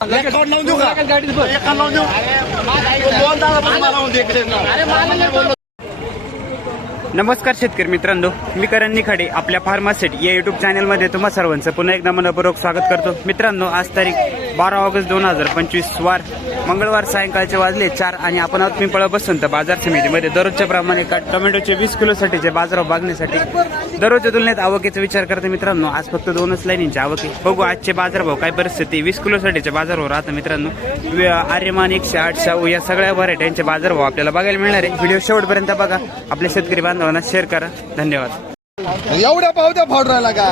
लावून देऊ का एका लावून देऊ दोन तास मला लावून दे इकडे. नमस्कार शेतकरी मित्रांनो, मी करण निखाडे आपल्या फार्मासेट या युट्यूब चॅनलमध्ये तुम्हा सर्वांचं पुन्हा एकदा मनपूर्वक स्वागत करतो. मित्रांनो, आज तारीख 12 ऑगस्ट 2025 वार मंगळवार सायंकाळचे वाजले 4 आणि आपण आहोत पिंपळा बसवंत बाजार समितीमध्ये. दररोजच्या प्रमाणे टोमॅटोचे 20 किलोसाठीचे बाजारावर बघण्यासाठी दररोजच्या तुलनेत आवकेचा विचार करते. मित्रांनो, आज फक्त 2च लाईनींची आवक आहे. बघू आजचे बाजारभाव काय परिस्थिती. 20 किलोसाठीचे बाजारभाव राहतं मित्रांनो. आर्यमान 108 शाहू या सगळ्या व्हरायट्यांचे बाजारभाव आपल्याला बघायला मिळणार आहे. व्हिडिओ शेवटपर्यंत बघा. आपल्या शेतकरी बांधवांना शेअर करा. धन्यवाद. एवढ्या पावत्या फाड राहिला का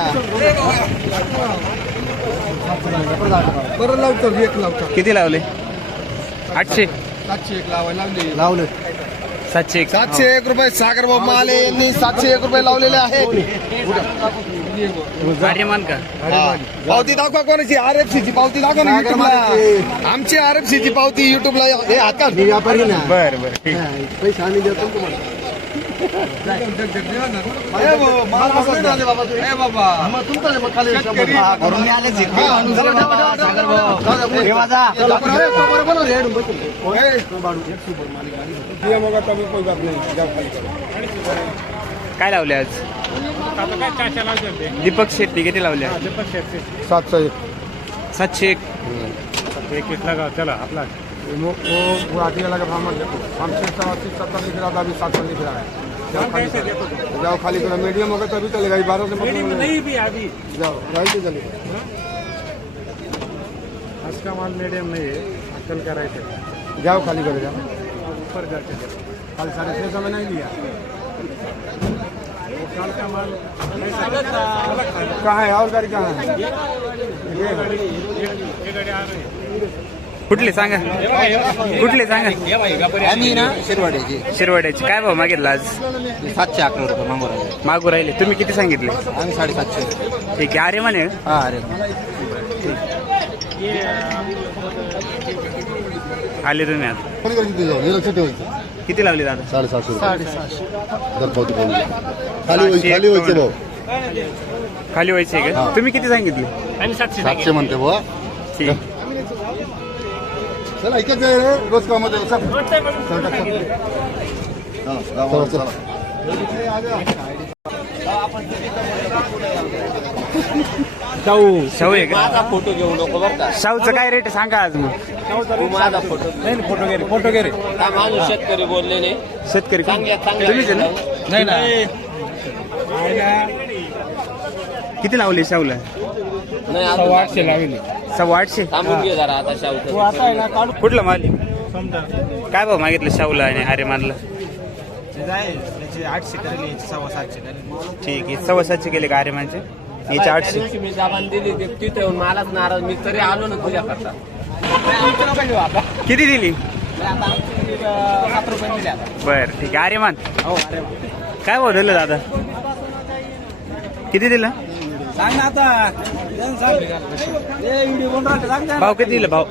किती लावले? 800 701 लावले 701 701 रुपये. सागर बाबू माले यांनी 701 रुपये लावलेले आहेत. आर्यमान का पावती दाखवा कोणाची. RFC ची पावती दाखवा ना युट्यूबला. आमची RFC ची पावती युट्यूबला हे हातात व्यापारी ना. बरं बरं ठीक. पैसे आम्ही देतो तुम्हाला. काय लावले आज? दीपक शेट्टी किती लावले? 701 701 एक लगा चला अपना वो गुवाहाटी का लगा हम 70 लिख रहा था, अभी 700 लिख रहा है. जाओ खाली करो. मीडियम होगा तभी चलेगा. 12 से नहीं भी अभी जाओ राइट से चलेगा. आज का माल मीडियम नहीं है, कल का राइट है. जाओ खाली करो. जाओ ऊपर जाके कल 650 में नहीं लिया. कल का माल कहाँ है और गाड़ी कहाँ है? ये गाड़ी आ रही है. कुठले सांगा आम्ही ना शिरवाड्याची शिरवाड्याची काय भाव मागितला आज? 711 रुपये मागू राहिले. मागू राहिले. तुम्ही किती सांगितले? आम्ही 750. ठीक आहे. अरे म्हणे हा अरे आले तुम्ही आता. लक्षात ठेवायचं. किती लावली दादा? 750 खाली व्हायचे भाऊ. खाली व्हायचे का? तुम्ही किती सांगितले? 700 म्हणते भाऊ. ठीक. चला ऐकत जाय रोज कामात शाहू आहे का? माझा फोटो घेऊ नको बरं का. शाहूचं काय रेट सांगा आज मग. तू माझा फोटो फोटो घे रे. का माणूस शेतकरी बोलले नाही. शेतकरी चांगल्या तुम्हीच आहे ना? नाही ना. किती लावले शाहूला? नाही अजून 800 लावली. 850. थांबून घे जरा आता शाहू. कुठला माल? काय भाव मागितलं शाहूला आणि आर्यमानला? 800 करेल, 750 ठीक आहे. 750 केले का आर्यमानचे? याचे 800. मी जाबान दिली ते तिथे येऊन मलाच नाराज. मी तरी आलो ना तुझ्या करता. किती दिली? 7 रुपये दिले आता. बर ठीक आहे. आर्यमान काय भाव दिलं दादा? किती दिलं? सांग ना आता. भाव किती दिलं भाव?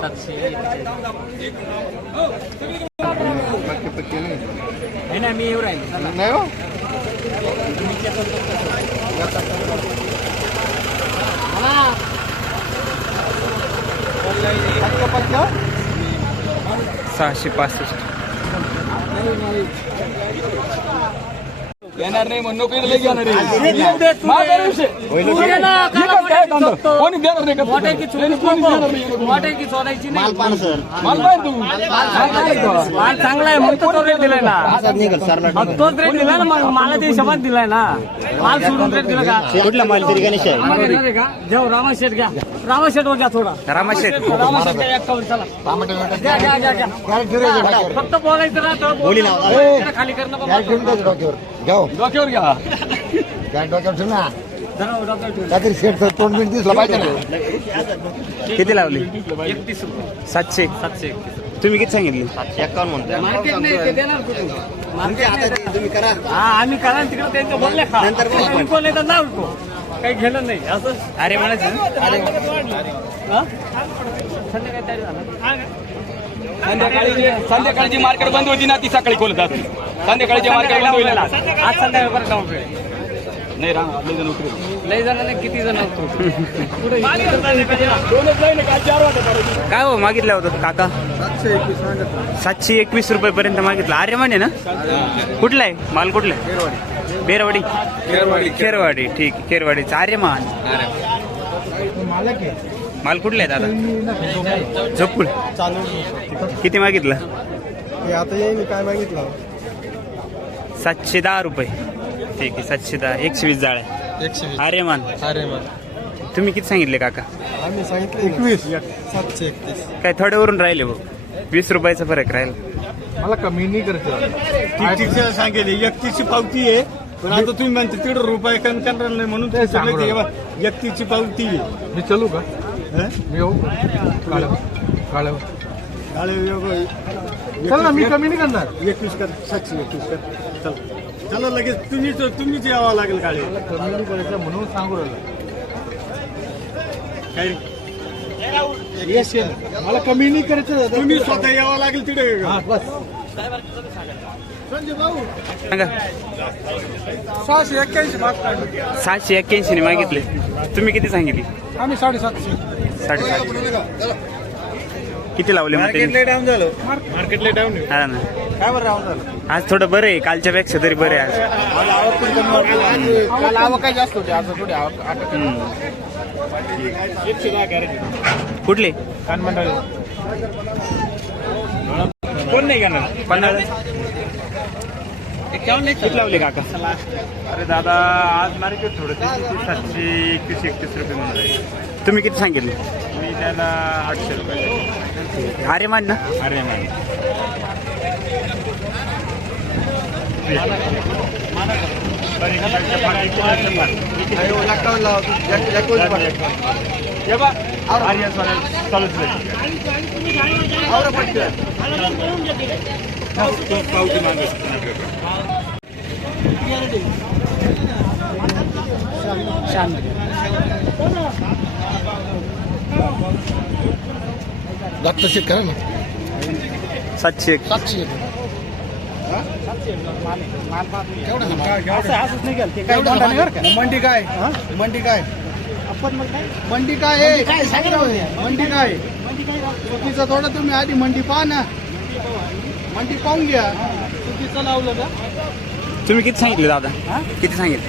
700. नाही ना, मी येऊ राहील. नाही हो. पक्का 665. येणार नाही म्हणून नोकरी लई घेणार आहे. कोणी देणार नाही का? माल पान सर. माल पाहिजे तू. माल चांगला आहे म्हणून तो रेट दिलाय ना. मग तोच रेट दिलाय ना. मग मला ते हिशोबात दिलाय ना. माल सोडून रेट दिला का? कुठला माल तरी गणेश आहे. माल घेणार आहे का? जेव रामाशेठ घ्या. रामाशेठ घ्या थोडा. रामाशेठ रामाशेठ घ्या 51. चला घ्या. फक्त बोलायचं ना तर बोली खाली करणं जाऊ डोक्यावर घ्या. डोक्यावर ठेव ना. काहीतरी शेट तोंड मिनिट दिसला पाहिजे ना. किती लावली? 31 रुपये. 700. तुम्ही किती सांगितली? 751 म्हणतो. मार्केट नाही ते देणार कुठून? तुम्ही करा. हा आम्ही करा तिकडे त्यांचं बोलले खा. विको नाही तर ना विको. काही घेणं नाही असं. अरे म्हणायचं हा? संध्याकाळी तयारी झालं. संध्याकाळची मार्केट बंद होती ना, ती सकाळी खोलतात. संध्याकाळची मार्केट बंद होईल. आज संध्याकाळी परत जाऊन लय जणांना किती जण काय हो मागितलं होतं काका 721 रुपये मागितलं. अरे म्हणे ना कुठला आहे माल? कुठला आहे? बेरवाडी खेरवाडी. ठीक आहे, खेरवाडीचा आर्यमान. माल कुठला आहे दादा? झोपूळ. किती मागितलं? आता येईल काय मागितलं 710 रुपये. ठीक आहे, 710. 120 जाळ्या. 120. आर्यमान. अरे मग तुम्ही किती सांगितले काका? आम्ही सांगितलं 21. 731. काय थोड्यावरून राहिले भाऊ? 20 रुपयाचा फरक राहील. मला कमी नाही करायचं. सांगेल 31ची पावती आहे, पण आता तुम्ही म्हणते तिकडे रुपये कमी करणार नाही म्हणून 31ची पावती आहे. मी चलू का? मी येऊ काळ्या चल ना, मी कमी नाही करणार. 21 कर. 721 कर. चल चला लगेच तुम्हीच यावं लागेल. काळे कमी नाही करायचं म्हणून सांगू राहिलं. काही मला कमी नाही करायचं, तुम्ही स्वतः यावं लागेल तिथे. बस संजय भाऊ सांगा. 781 ने मागितले. तुम्ही किती सांगितले? आम्ही 750. 750. किती लावले मग त्यांनी? डाऊन झालं. मार्केट लय डाऊन. हा ना. काय बरं डाऊन झालं? आज थोडं बरं आहे, कालच्या पेक्षा तरी बरं आहे आज. आवक काय जास्त होते, आज थोडी आवक. कुठले? कोण नाही घेणार? पन्हाळ. किती लावले काका? अरे दादा आज मार्केट थोडं 721-31 रुपये म्हणून आहे. तुम्ही किती सांगितले? मी त्याला 800 रुपये. अरे मान ना. अरे मान. डॉक्टर शेट करा ना. 701. 700. मंडी काय? मंडी काय? मंडी काय आहे? मंडी काय? चुकीचं थोडं तुम्ही आधी मंडी पहा ना. मंडी पाहून घ्या. चुकीचं लावलं का? तुम्ही किती सांगितले दादा? किती सांगितले?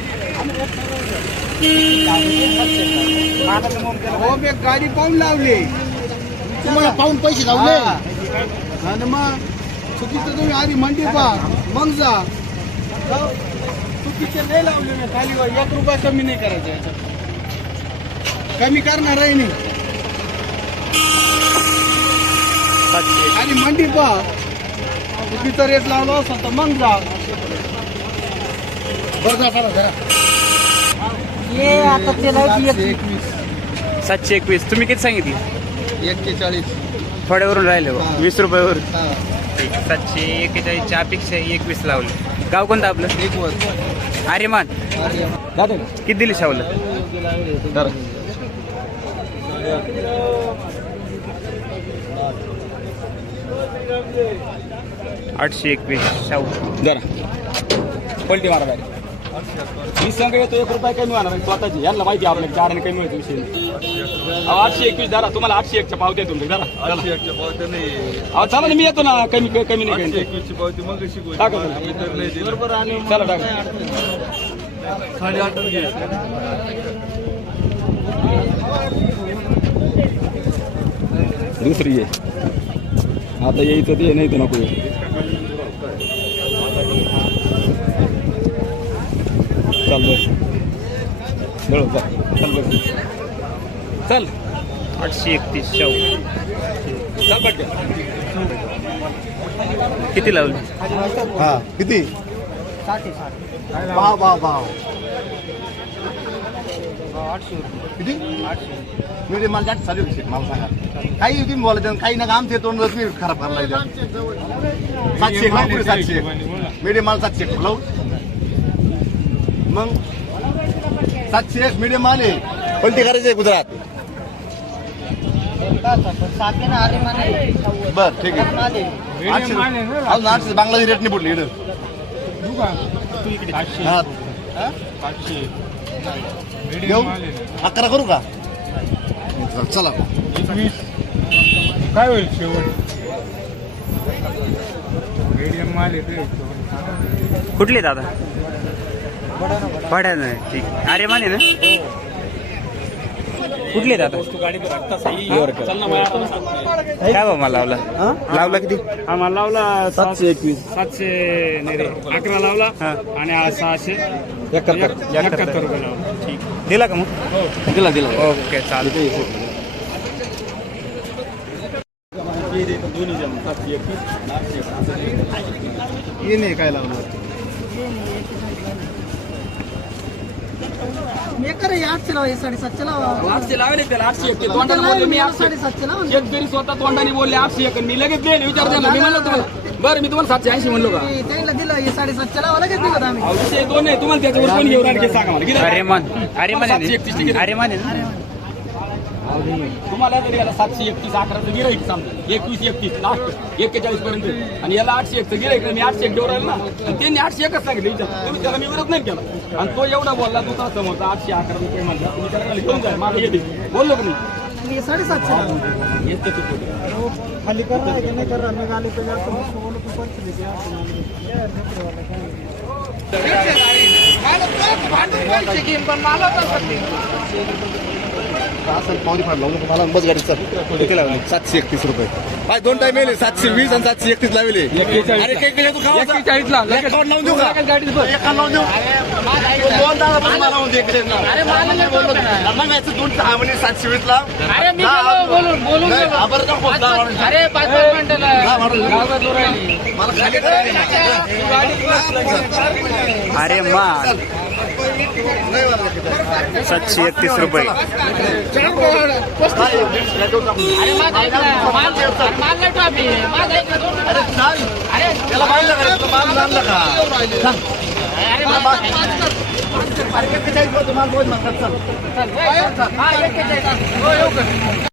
हो, मी गाडी पाहून लावली. तुम्हाला पाहून पैसे लावले आणि मग चुकीचं तुम्ही आधी मंडी पहा मग जा. चुकीचे नाही लावले ना. खाली 1 रुपया कमी नाही करायचं. कमी करणार आहे नाही. 701. आणि मंडी पहा. चुकीचा रेट लावला असेल तर मग जा. बरं जा चला जरा. 721. तुम्ही किती सांगितले? 41. थोड्यावरून राहिले बा. 20 रुपयावर. 741 च्या अपेक्षा 21 लावले. गाव कोणतं आपलं? आर्यमान. किती दिली शावलं? 821 शाहू. जरा पलटी मारा गाडी. मी सांगा येतो 1 रुपया कमी होणार स्वतःची. यांना माहिती आपल्या गाड्याने कमी होते विषय. 821 धरा. तुम्हाला 801च्या पावत्या तुमच्या धरा. 801च्या पावत्या नाही. अहो चला ना, मी येतो ना. कमी नाही काही. 821ची पावती मग शिकवू. टाका बरोबर आले. चला टाका. 8.5 घे. दुसरी आहे. आता यायचं ते नाही तर नको. चल बरं चल बरं चल. 831 शाहू. चल पटकन. किती लावले? हा किती? भाव किती? मीडियम माल जास्त चालू आहे. मला सांगा काही तुम्ही बोलायचं काही ना आमचे तोंड खराब करायला. 700 700 मीडियम माल 700 लावू. मग 701 मीडियम माल आहे. पलटी करायची आहे गुजरात. बर ठीक आहे. 800 बांगलादेश रेट नाही बुडली इकडं. 800 देऊ 11 करू का चला काय होईल शेवट मीडियम माल येते कुठले दादा भाड्या नाही ठीक अरे माने ना कुठले दादा काय भाव मला लावला लावला किती आम्हाला लावला 721 700 नाही रे 11 लावला आणि 671 रुपये लावला. ठीक दिला का मग दिला ओके चालतं ये नाही काय लावलं मेकर 800 लावा 750 लावा 800 लावले त्याला 801 तोंडाने बोलले मी 800 750 लावा शेतकरी स्वतः तोंडाने बोलले 801 मी लगेच देईल विचार द्या मी म्हणलो तुम्हाला बरं मी तुम्हाला 780 म्हणलो का त्यांना दिलं 750 लावा लगेच दिलं आम्ही अहो, विषय दोन नाही तुम्हाला त्याच्यावर कोण घेऊन आणखी सांगा मला किती? अरे माने 731 ची अरे माने तुम्हाला जर याला 731 11चं गिराईक समजा 21 लास्ट 41 पर्यंत आणि याला 801 चं गिराईक मी 801 देऊ राहिलो ना आणि त्यांनी 801 सांगितलं विचार तुम्ही त्याला मी विरोध नाही केला आणि तो एवढा बोलला दुसरा समोरचा 811 रुपये म्हणला तुम्ही त्याला घेऊन जाय मागे येते बोललो का मी 750 लावा येते तू पुढे. खाली कर रहा है कि नहीं कर रहा मैं गाली पे जाता हूँ असं पावली फाड लावलं मला बस गाडी सर किती लावले 731 रुपये काय दोन टाइम येले 720 आणि 731 लावले अरे काही तू खावा 41 ला अकाउंट लावून देऊ का अकाउंट लावून देऊ दोन दादा पण मला लावून दे इकडे अरे मला नाही बोललो मग याचं दोन 6 महिने 720 ला अरे मी बोलून आभार का पोहोचला अरे 5 मिनिटाला मला खाली करायला अरे माल 731 रुपये अरे माझा ऐक ना माल नाही तो आम्ही माझा ऐक ना अरे त्याला मानलं का माल आणलं का अरे तुम्हाला हा 41 हो येऊ का